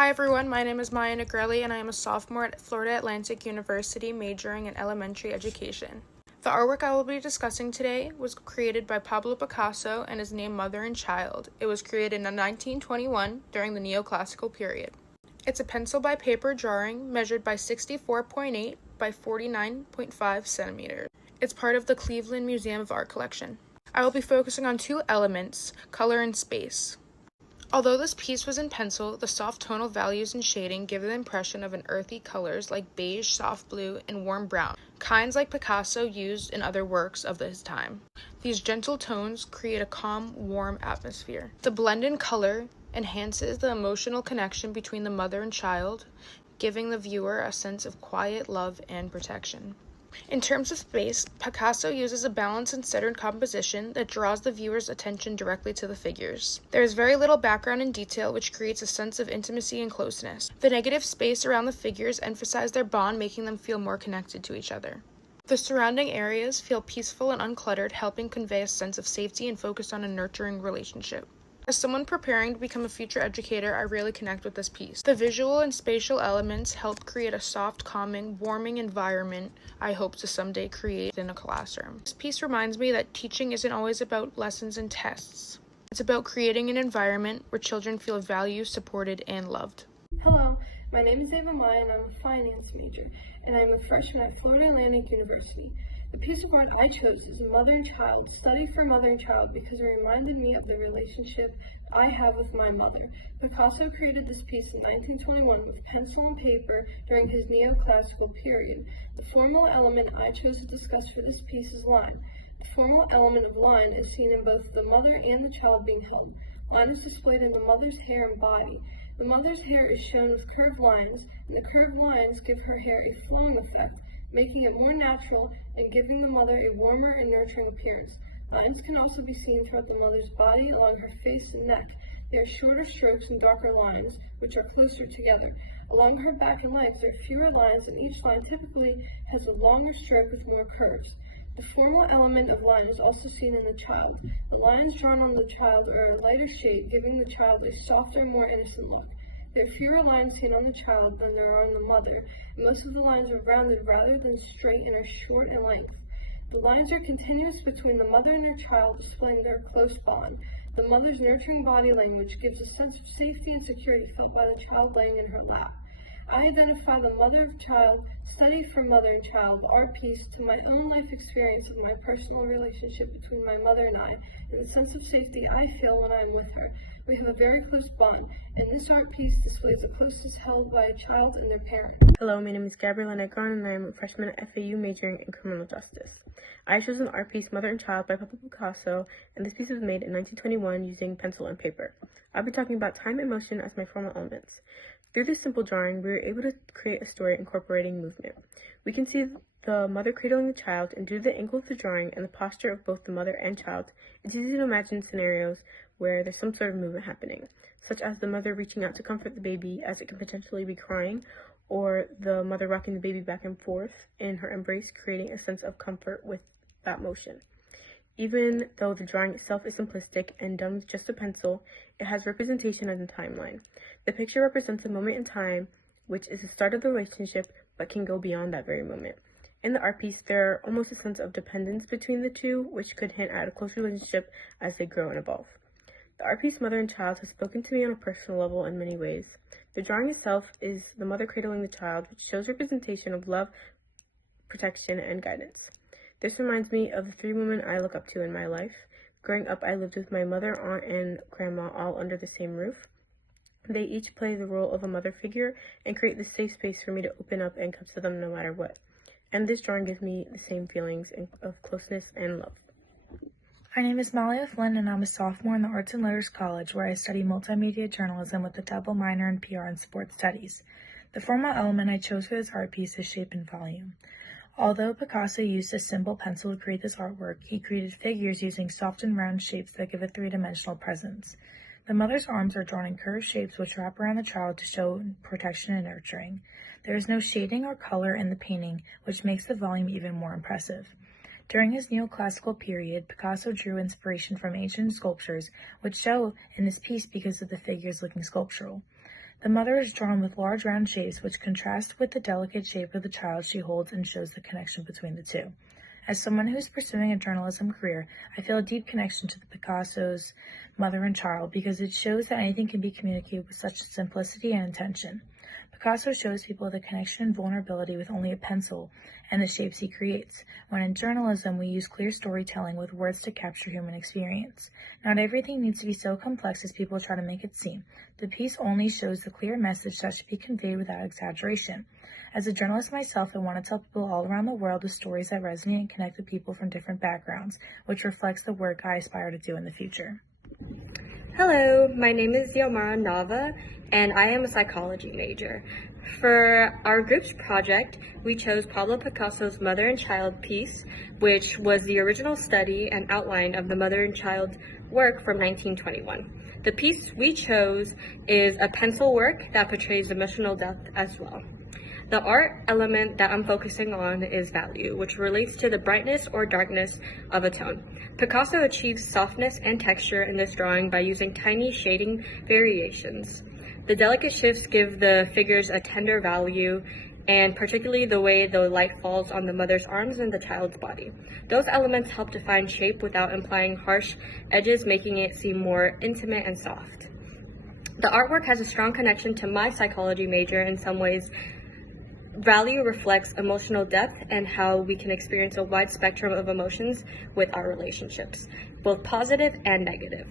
Hi everyone, my name is Maya Negrelli and I am a sophomore at Florida Atlantic University majoring in elementary education. The artwork I will be discussing today was created by Pablo Picasso and is named Mother and Child. It was created in 1921 during the neoclassical period. It's a pencil by paper drawing measured by 64.8 by 49.5 centimeters. It's part of the Cleveland Museum of Art collection. I will be focusing on two elements, color and space. Although this piece was in pencil, the soft tonal values and shading give the impression of an earthy colors like beige, soft blue, and warm brown, kinds like Picasso used in other works of his time. These gentle tones create a calm, warm atmosphere. The blend in color enhances the emotional connection between the mother and child, giving the viewer a sense of quiet love and protection. In terms of space, Picasso uses a balanced and centered composition that draws the viewer's attention directly to the figures. There is very little background and detail, which creates a sense of intimacy and closeness. The negative space around the figures emphasizes their bond, making them feel more connected to each other. The surrounding areas feel peaceful and uncluttered, helping convey a sense of safety and focus on a nurturing relationship. As someone preparing to become a future educator, I really connect with this piece. The visual and spatial elements help create a soft, calming, warming environment I hope to someday create in a classroom. This piece reminds me that teaching isn't always about lessons and tests. It's about creating an environment where children feel valued, supported, and loved. Hello, my name is Ava Maya and I'm a finance major, and I'm a freshman at Florida Atlantic University. The piece of art I chose is Mother and Child, Study for Mother and Child, because it reminded me of the relationship I have with my mother. Picasso created this piece in 1921 with pencil and paper during his neoclassical period. The formal element I chose to discuss for this piece is line. The formal element of line is seen in both the mother and the child being held. Line is displayed in the mother's hair and body. The mother's hair is shown with curved lines, and the curved lines give her hair a flowing effect, making it more natural and giving the mother a warmer and nurturing appearance. Lines can also be seen throughout the mother's body along her face and neck. They are shorter strokes and darker lines, which are closer together. Along her back and legs there are fewer lines, and each line typically has a longer stroke with more curves. The formal element of line is also seen in the child. The lines drawn on the child are a lighter shade, giving the child a softer, more innocent look. There are fewer lines seen on the child than there are on the mother, and most of the lines are rounded rather than straight and are short in length. The lines are continuous between the mother and her child, displaying their close bond. The mother's nurturing body language gives a sense of safety and security felt by the child laying in her lap. I identify the Mother of Child, Study for Mother and Child art piece to my own life experience of my personal relationship between my mother and I, and the sense of safety I feel when I am with her. We have a very close bond, and this art piece displays the closeness held by a child and their parent. Hello, my name is Gabriela Negron, and I am a freshman at FAU majoring in criminal justice. I chose an art piece, Mother and Child, by Pablo Picasso, and this piece was made in 1921 using pencil and paper. I'll be talking about time and motion as my formal elements. Through this simple drawing, we were able to create a story incorporating movement. We can see the mother cradling the child, and due to the angle of the drawing and the posture of both the mother and child, it's easy to imagine scenarios where there's some sort of movement happening, such as the mother reaching out to comfort the baby as it can potentially be crying, or the mother rocking the baby back and forth in her embrace, creating a sense of comfort with that motion. Even though the drawing itself is simplistic and done with just a pencil, it has representation as a timeline. The picture represents a moment in time, which is the start of the relationship, but can go beyond that very moment. In the art piece, there are almost a sense of dependence between the two, which could hint at a close relationship as they grow and evolve. The art piece Mother and Child has spoken to me on a personal level in many ways. The drawing itself is the mother cradling the child, which shows representation of love, protection, and guidance. This reminds me of the three women I look up to in my life. Growing up, I lived with my mother, aunt, and grandma all under the same roof. They each play the role of a mother figure and create this safe space for me to open up and come to them no matter what. And this drawing gives me the same feelings of closeness and love. My name is Malia Flynn, and I'm a sophomore in the Arts and Letters College, where I study multimedia journalism with a double minor in PR and sports studies. The formal element I chose for this art piece is shape and volume. Although Picasso used a simple pencil to create this artwork, he created figures using soft and round shapes that give a three-dimensional presence. The mother's arms are drawn in curved shapes which wrap around the child to show protection and nurturing. There is no shading or color in the painting, which makes the volume even more impressive. During his neoclassical period, Picasso drew inspiration from ancient sculptures, which show in this piece because of the figures looking sculptural. The mother is drawn with large round shapes which contrast with the delicate shape of the child she holds and shows the connection between the two. As someone who's pursuing a journalism career, I feel a deep connection to the Picasso's mother and child because it shows that anything can be communicated with such simplicity and intention. Picasso shows people the connection and vulnerability with only a pencil and the shapes he creates, when in journalism we use clear storytelling with words to capture human experience. Not everything needs to be so complex as people try to make it seem. The piece only shows the clear message that should be conveyed without exaggeration. As a journalist myself, I want to tell people all around the world the stories that resonate and connect with people from different backgrounds, which reflects the work I aspire to do in the future. Hello, my name is Yomara Nava, and I am a psychology major. For our group's project, we chose Pablo Picasso's Mother and Child piece, which was the original study and outline of the mother and child work from 1921. The piece we chose is a pencil work that portrays emotional depth as well. The art element that I'm focusing on is value, which relates to the brightness or darkness of a tone. Picasso achieves softness and texture in this drawing by using tiny shading variations. The delicate shifts give the figures a tender value, and particularly the way the light falls on the mother's arms and the child's body. Those elements help define shape without implying harsh edges, making it seem more intimate and soft. The artwork has a strong connection to my psychology major in some ways. Value reflects emotional depth and how we can experience a wide spectrum of emotions with our relationships, both positive and negative.